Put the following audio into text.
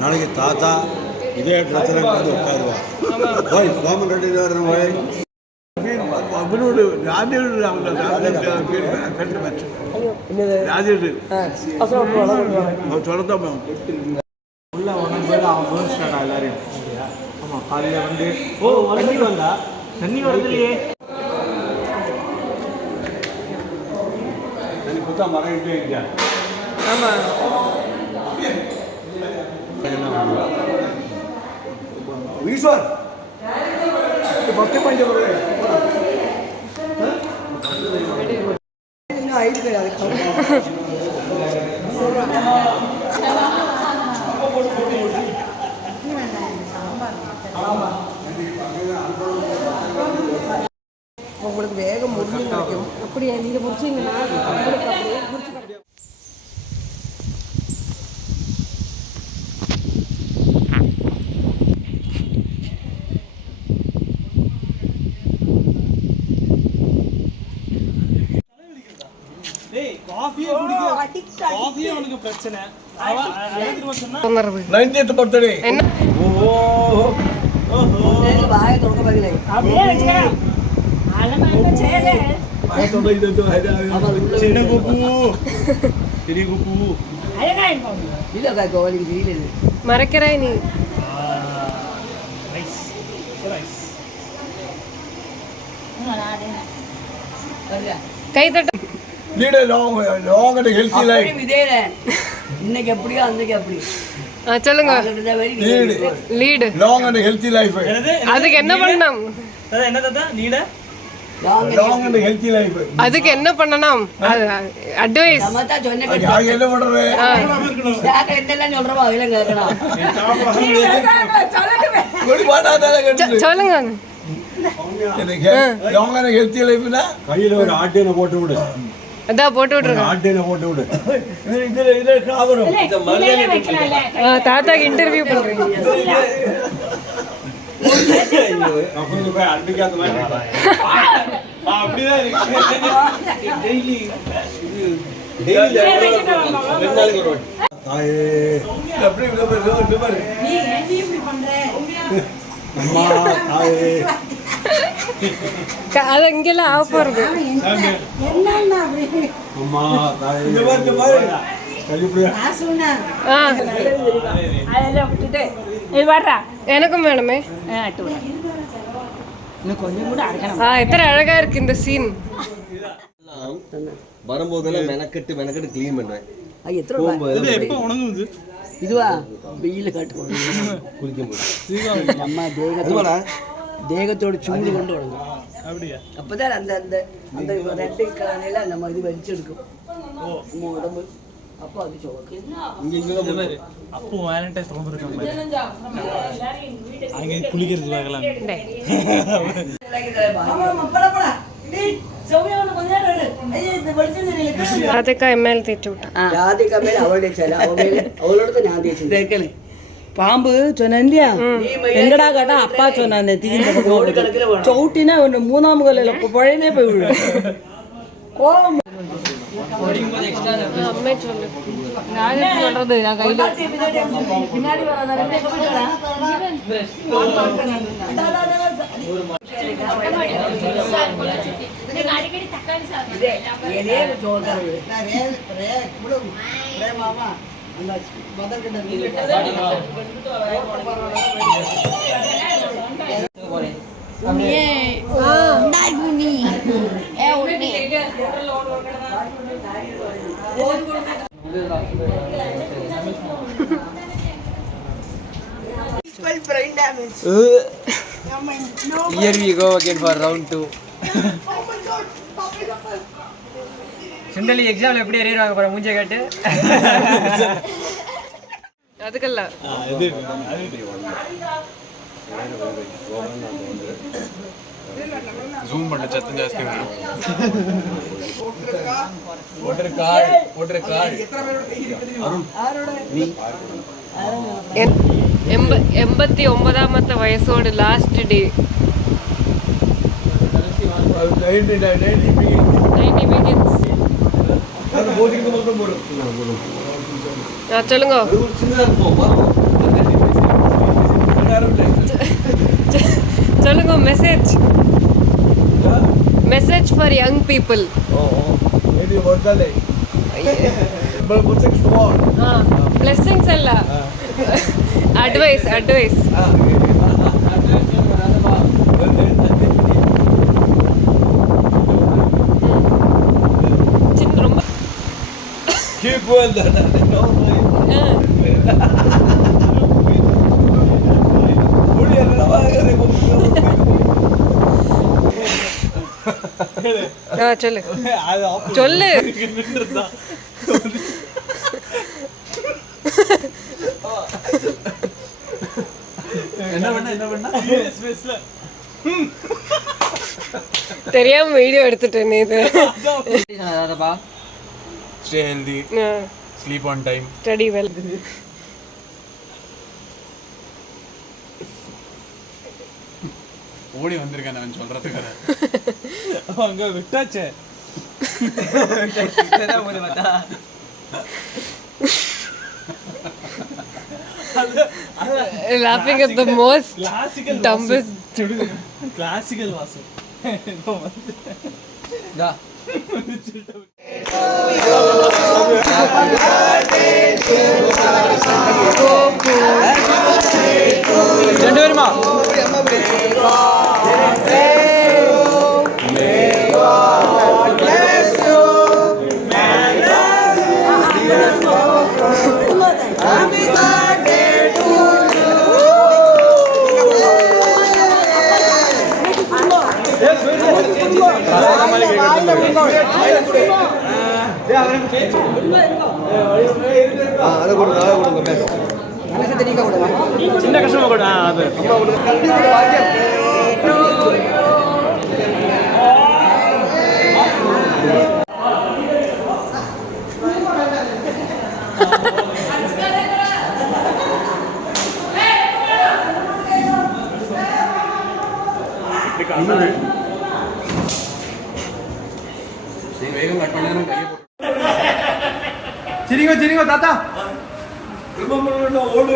நாளைக்கு தாத்தா இதே இடத்துல வந்து உட்காருவா போய் கோமன் ரெட்டி போய் அவனோட ராஜேஷ் உள்ள உனக்கு பேர் அவன் முடிச்சிட்டாடா எல்லாரையும். ஆமாம் காலையில் வந்து தண்ணி வந்தா தண்ணி வரதுலையே தண்ணி புத்தா மறையிட்டே இருக்கியா. ஆமாம் ஈஸ்வர் பத்து பாயிண்ட் ஐடி கிடையாது. உங்களுக்கு வேகம் முடிஞ்சு கிடைக்கும். அப்படியே நீங்கள் முடிச்சிங்கன்னா உங்களுக்கு அப்படியே முடிச்சு கிடைக்கும். மறக்கிறாய் நீ. கை தட்ட இன்னைக்கு எப்படியோ அன்னைக்கு அப்படி சொல்லுங்க. Lead long and healthy life. அதுக்கு என்ன பண்ணணும்? Long and healthy life. அதுக்கு என்ன பண்ணணும்? அட்வைஸ் என்ன பண்றது? சொல்லுங்க. லாங் அண்ட் ஹெல்தி லைஃப்னா கையில ஒரு ஆட்டின போட்டு விடு. அதான் போட்டு விட்டுருங்க. ஆட்டின போட்டு விடு. இதுல காவரும் தாத்தாக்கு இன்டர்வியூ பண்றீங்க. அது இங்கெல்லாம் ஆக போறது. எனக்கும் வேணுமே. எத்தனை அழகா இருக்கு இந்த சீன். வரும்போதெல்லாம் மெனக்கட்டு க்ளீன் பண்ணுவேன். இதுவா வெயில காட்டு அம்மா தேகத்தோட சூடு கொண்டு வளரும். அப்பதான் அந்த அந்த அந்த ரெட்டை காலையில நம்ம இது வலிச்சு எடுக்கும் உடம்பு. அப்போ அது அப்போ வேலண்டைன்ஸ் அங்கே குளிக்கிறது பார்க்கலாம். பாம்பு சொன்னேன் எங்கடா கேட்டா அப்பா சொன்ன சவுட்டினா மூணாம் கல்ல பழையனே போய் விழும். கோபம் சொல்றது நான் கையில Here we go again for round 2. சுண்டலி எக்ஸாம்ல எப்படி எறியறாங்க பாரு மூஞ்சே காட்டு. அதுக்கல்ல இது ஜூம் பண்ண சத்தம் ஜாஸ்தி வரும். ஓட்டர் கால் நீ 89ாமത്തെ വയസ്സോട് ലാസ്റ്റ് ഡേ 90 begins. சொல்லுங்க. சொல்லுங்க message message for young people. Blessings அல்ல, அட்வைஸ் அட்வைஸ். சின்ன ரொம்ப சொல்லு சொல்லு. தெரியாம வீடியோ எடுத்துட்டேன் இது. Stay healthy, sleep on time. Study well. ஓடி வந்திருக்கேன் நான் சொல்றதுக்காக. அங்க விட்டாச்சே. Laughing at the most dumbest. Classical வாசம். ரெண்டு பேருமா சின்ன கஷ்டமா கூட அது வேகம் கட் பண்ணா கையை சரிங்க சரிங்க தாத்தா ஓடு